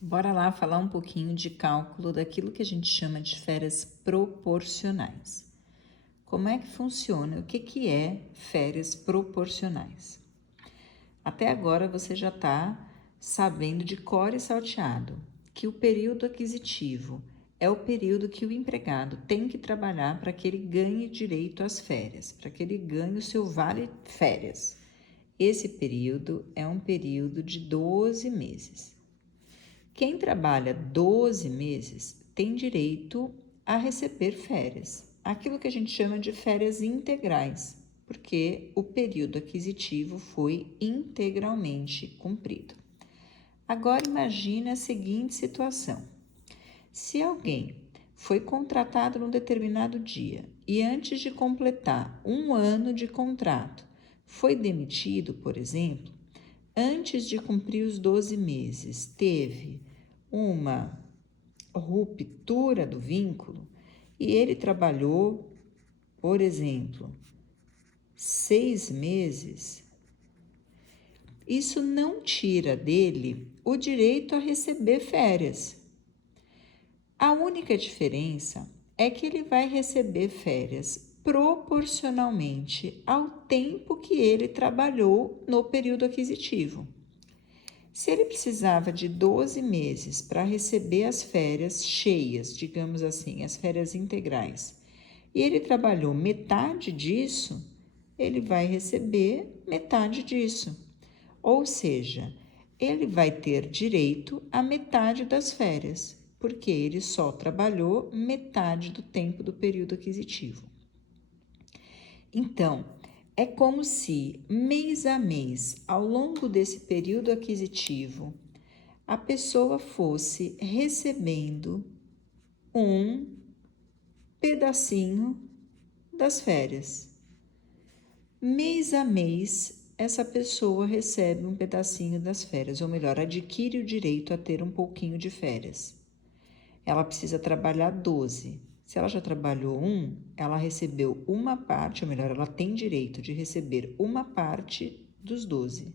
Bora lá falar um pouquinho de cálculo daquilo que a gente chama de férias proporcionais. Como é que funciona? O que é férias proporcionais? Até agora você já está sabendo de cor e salteado que o período aquisitivo é o período que o empregado tem que trabalhar para que ele ganhe direito às férias, para que ele ganhe o seu vale férias. Esse período é um período de 12 meses. Quem trabalha 12 meses tem direito a receber férias, aquilo que a gente chama de férias integrais, porque o período aquisitivo foi integralmente cumprido. Agora imagine a seguinte situação: se alguém foi contratado num determinado dia e antes de completar um ano de contrato foi demitido, por exemplo, antes de cumprir os 12 meses, teve uma ruptura do vínculo e ele trabalhou, por exemplo, 6 meses, isso não tira dele o direito a receber férias. A única diferença é que ele vai receber férias proporcionalmente ao tempo que ele trabalhou no período aquisitivo. Se ele precisava de 12 meses para receber as férias cheias, digamos assim, as férias integrais, e ele trabalhou metade disso, ele vai receber metade disso. Ou seja, ele vai ter direito a metade das férias, porque ele só trabalhou metade do tempo do período aquisitivo. Então, é como se mês a mês, ao longo desse período aquisitivo, a pessoa fosse recebendo um pedacinho das férias. Mês a mês, essa pessoa recebe um pedacinho das férias, ou melhor, adquire o direito a ter um pouquinho de férias. Ela precisa trabalhar 12. Se ela já trabalhou ela recebeu uma parte, ou melhor, ela tem direito de receber uma parte dos 12.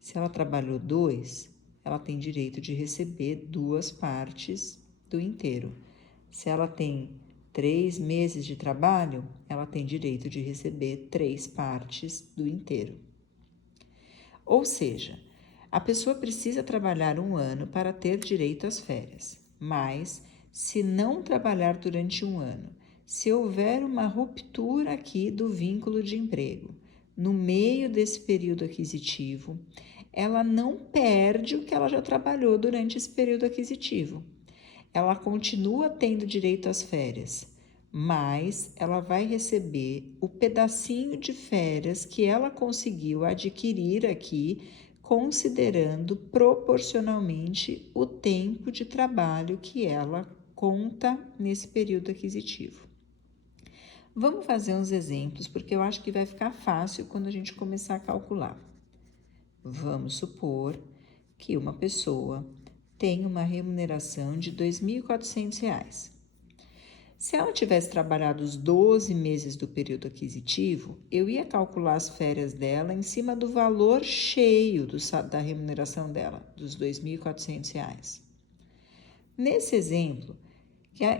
Se ela trabalhou 2, ela tem direito de receber 2 partes do inteiro. Se ela tem 3 meses de trabalho, ela tem direito de receber 3 partes do inteiro. Ou seja, a pessoa precisa trabalhar um ano para ter direito às férias, mas se não trabalhar durante um ano, se houver uma ruptura aqui do vínculo de emprego, no meio desse período aquisitivo, ela não perde o que ela já trabalhou durante esse período aquisitivo. Ela continua tendo direito às férias, mas ela vai receber o pedacinho de férias que ela conseguiu adquirir aqui, considerando proporcionalmente o tempo de trabalho que ela conta nesse período aquisitivo. Vamos fazer uns exemplos, porque eu acho que vai ficar fácil quando a gente começar a calcular. Vamos supor que uma pessoa tem uma remuneração de R$ 2.400. Se ela tivesse trabalhado os 12 meses do período aquisitivo, eu ia calcular as férias dela em cima do valor cheio da remuneração dela, dos R$ 2.400. Nesse exemplo,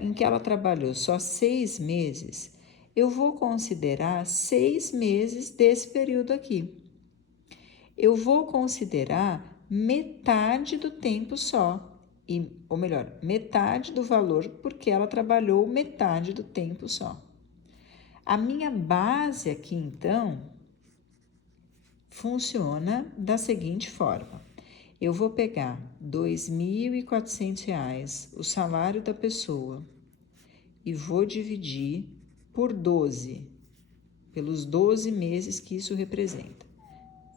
em que ela trabalhou só 6 meses, eu vou considerar 6 meses desse período aqui. Eu vou considerar metade do tempo só, ou melhor, metade do valor, porque ela trabalhou metade do tempo só. A minha base aqui, então, funciona da seguinte forma. Eu vou pegar R$ 2.400, o salário da pessoa, e vou dividir por 12, pelos 12 meses que isso representa.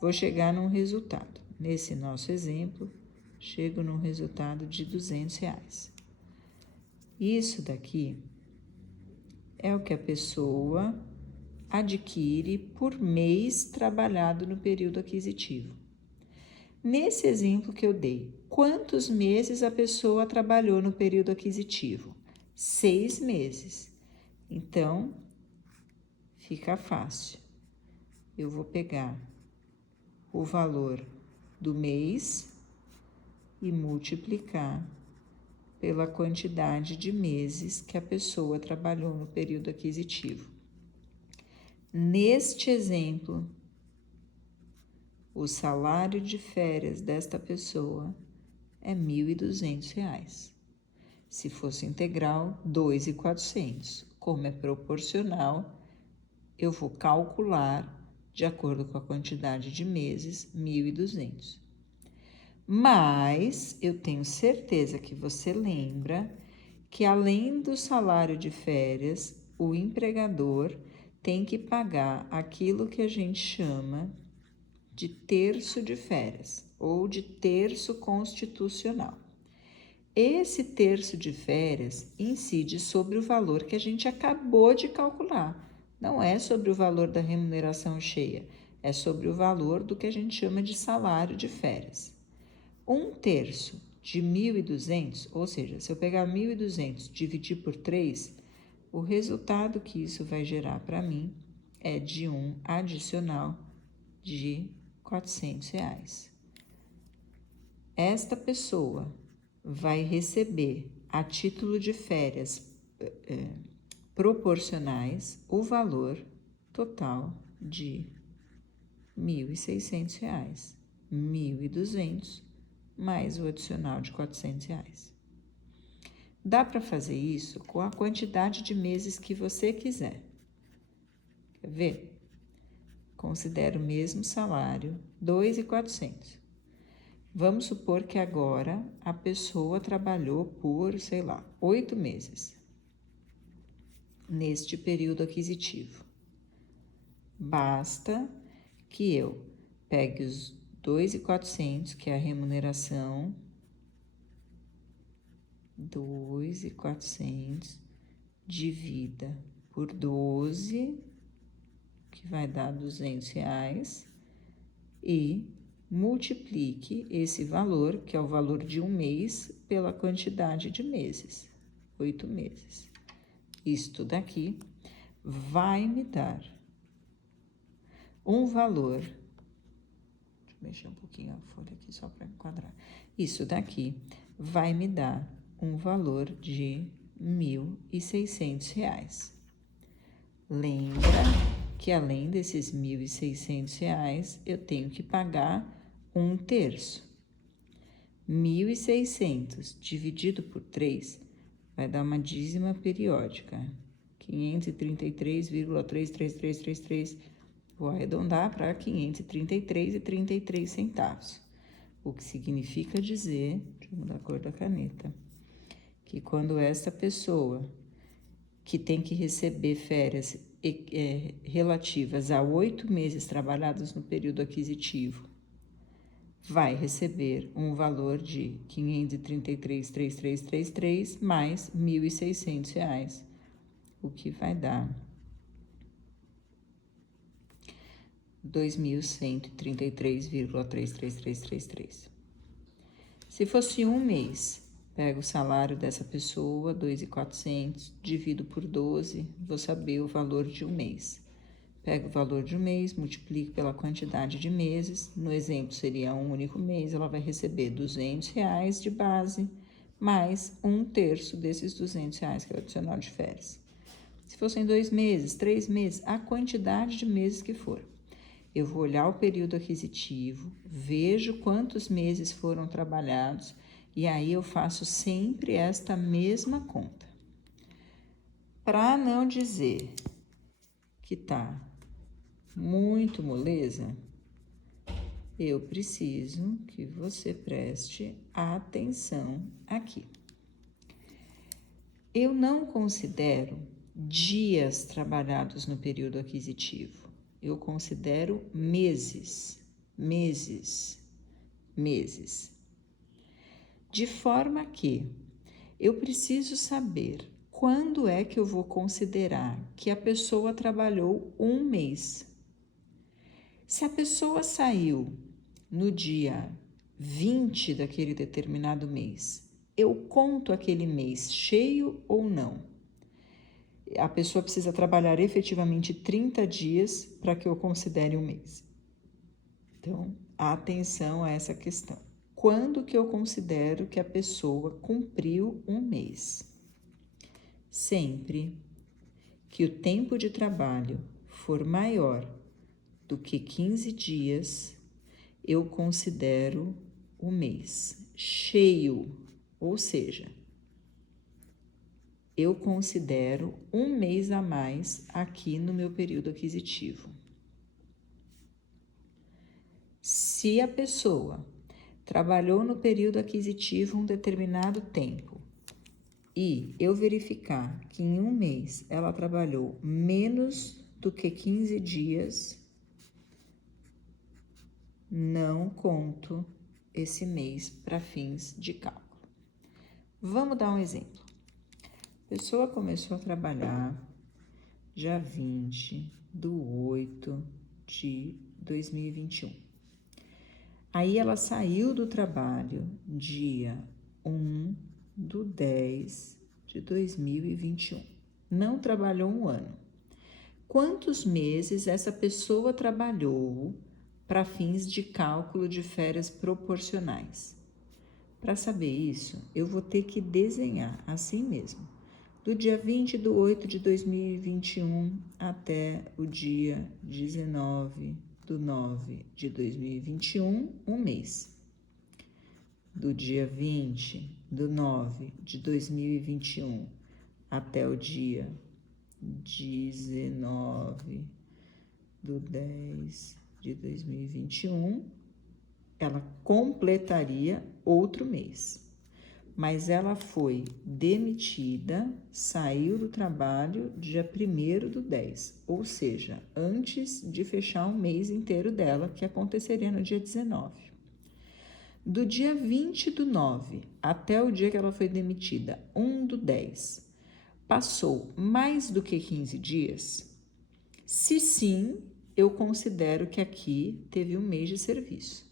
Vou chegar num resultado. Nesse nosso exemplo, chego num resultado de R$ 200. Isso daqui é o que a pessoa adquire por mês trabalhado no período aquisitivo. Nesse exemplo que eu dei, quantos meses a pessoa trabalhou no período aquisitivo? 6 meses. Então, fica fácil. Eu vou pegar o valor do mês e multiplicar pela quantidade de meses que a pessoa trabalhou no período aquisitivo. Neste exemplo, o salário de férias desta pessoa é R$ 1.200. Se fosse integral, R$ 2.400. Como é proporcional, eu vou calcular, de acordo com a quantidade de meses, 1.200. Mas eu tenho certeza que você lembra que, além do salário de férias, o empregador tem que pagar aquilo que a gente chama de terço de férias ou de terço constitucional. Esse terço de férias incide sobre o valor que a gente acabou de calcular. Não é sobre o valor da remuneração cheia, é sobre o valor do que a gente chama de salário de férias. 1/3 de 1.200, ou seja, se eu pegar 1.200 e dividir por 3, o resultado que isso vai gerar para mim é de um adicional de R$ 400. Esta pessoa vai receber, a título de férias proporcionais, o valor total de R$ 1.600, 1.200 mais o adicional de R$ 400. Dá para fazer isso com a quantidade de meses que você quiser. Quer ver? Considera o mesmo salário, R$ 2.400. Vamos supor que agora a pessoa trabalhou por, 8 meses neste período aquisitivo. Basta que eu pegue os R$ 2.400, que é a remuneração, 2.400, divida por 12, que vai dar R$ 200, e multiplique esse valor, que é o valor de um mês, pela quantidade de meses, 8 meses. Isto daqui vai me dar um valor, deixa eu mexer um pouquinho a folha aqui só para enquadrar. Isso daqui vai me dar um valor de R$ 1.600. Lembra que além desses R$ 1.600, eu tenho que pagar 1/3. 1.600 dividido por 3 vai dar uma dízima periódica, 533,33333. Vou arredondar para 533,33 centavos. O que significa dizer, deixa eu mudar a cor da caneta, que quando esta pessoa que tem que receber férias relativas a 8 meses trabalhados no período aquisitivo, vai receber um valor de 533,3333 mais R$ 1.600, o que vai dar R$ 2.133,33333. Se fosse um mês, pego o salário dessa pessoa, 2.400, divido por 12, vou saber o valor de um mês. Pego o valor de um mês, multiplico pela quantidade de meses. No exemplo, seria um único mês, ela vai receber R$ 200 de base, mais 1/3 desses R$ 200, que é o adicional de férias. Se fossem 2 meses, 3 meses, a quantidade de meses que for. Eu vou olhar o período aquisitivo, vejo quantos meses foram trabalhados, e aí eu faço sempre esta mesma conta. Para não dizer que tá muito moleza, eu preciso que você preste atenção aqui. Eu não considero dias trabalhados no período aquisitivo. Eu considero meses. De forma que eu preciso saber quando é que eu vou considerar que a pessoa trabalhou um mês. Se a pessoa saiu no dia 20 daquele determinado mês, eu conto aquele mês cheio ou não? A pessoa precisa trabalhar efetivamente 30 dias para que eu considere um mês. Então, atenção a essa questão. quando que eu considero que a pessoa cumpriu um mês? Sempre que o tempo de trabalho for maior do que 15 dias, eu considero o mês cheio, ou seja, eu considero um mês a mais aqui no meu período aquisitivo. Se a pessoa trabalhou no período aquisitivo um determinado tempo e eu verificar que em um mês ela trabalhou menos do que 15 dias, não conto esse mês para fins de cálculo. Vamos dar um exemplo. A pessoa começou a trabalhar dia 20/8/2021. Aí ela saiu do trabalho dia 1/10/2021. Não trabalhou um ano. Quantos meses essa pessoa trabalhou para fins de cálculo de férias proporcionais? Para saber isso, eu vou ter que desenhar assim mesmo. Do dia 20/8/2021 até o dia 19/9/2021, um mês. Do dia 20/9/2021 até o dia 19/10/2021, ela completaria outro mês. Mas ela foi demitida, saiu do trabalho dia 1/10, ou seja, antes de fechar o mês inteiro dela, que aconteceria no dia 19. Do dia 20/9 até o dia que ela foi demitida, 1/10, passou mais do que 15 dias? Se sim, eu considero que aqui teve um mês de serviço.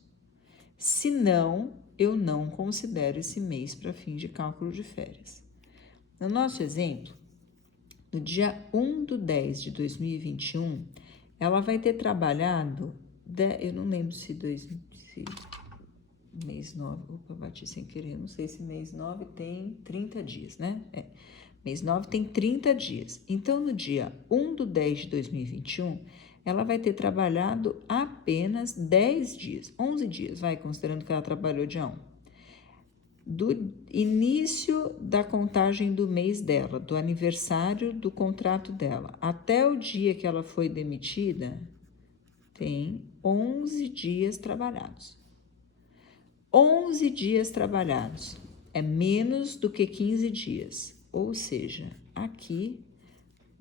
Se não, eu não considero esse mês para fim de cálculo de férias. No nosso exemplo, no dia 1/10/2021, ela vai ter trabalhado, eu não lembro se mês 9, opa, bati sem querer, não sei se mês 9 tem 30 dias, né? Mês 9 tem 30 dias. Então, no dia 1/10/2021, ela vai ter trabalhado apenas 10 dias, 11 dias, considerando que ela trabalhou dia 1. Do início da contagem do mês dela, do aniversário do contrato dela, até o dia que ela foi demitida, tem 11 dias trabalhados. 11 dias trabalhados é menos do que 15 dias, ou seja, aqui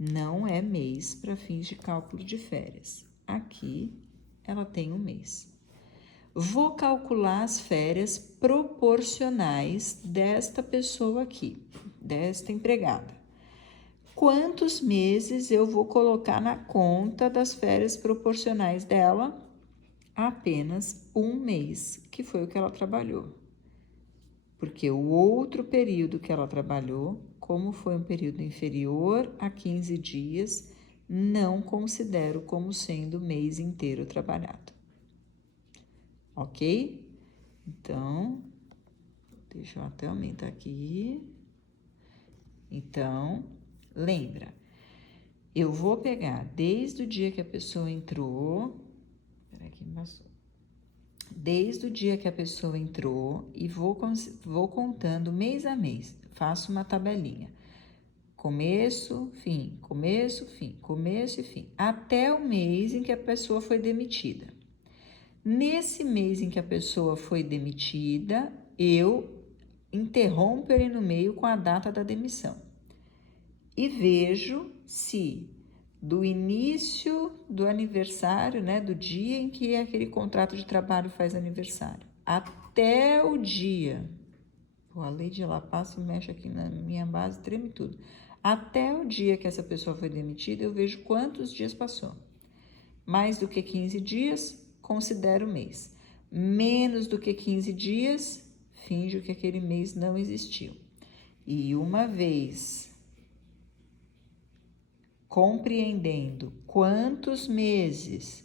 não é mês para fins de cálculo de férias. Aqui ela tem um mês. Vou calcular as férias proporcionais desta pessoa aqui, desta empregada. Quantos meses eu vou colocar na conta das férias proporcionais dela? Apenas um mês, que foi o que ela trabalhou. Porque o outro período que ela trabalhou, como foi um período inferior a 15 dias, não considero como sendo o mês inteiro trabalhado. Ok? Então, deixa eu até aumentar aqui. Então, lembra, eu vou pegar desde o dia que a pessoa entrou, desde o dia que a pessoa entrou e vou contando mês a mês, faço uma tabelinha. Começo, fim, começo, fim, começo e fim, até o mês em que a pessoa foi demitida. Nesse mês em que a pessoa foi demitida, eu interrompo ele no meio com a data da demissão e vejo se do início do aniversário, né, do dia em que aquele contrato de trabalho faz aniversário, até o dia, a lei de La Paz mexe aqui na minha base, treme tudo, até o dia que essa pessoa foi demitida, eu vejo quantos dias passou. Mais do que 15 dias, considero mês. Menos do que 15 dias, finjo que aquele mês não existiu. E uma vez compreendendo quantos meses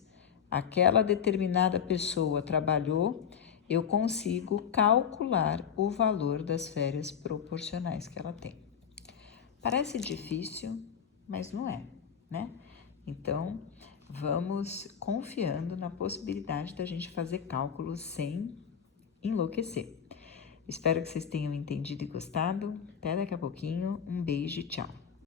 aquela determinada pessoa trabalhou, eu consigo calcular o valor das férias proporcionais que ela tem. Parece difícil, mas não é, né? Então, vamos confiando na possibilidade da gente fazer cálculos sem enlouquecer. Espero que vocês tenham entendido e gostado. Até daqui a pouquinho. Um beijo e tchau.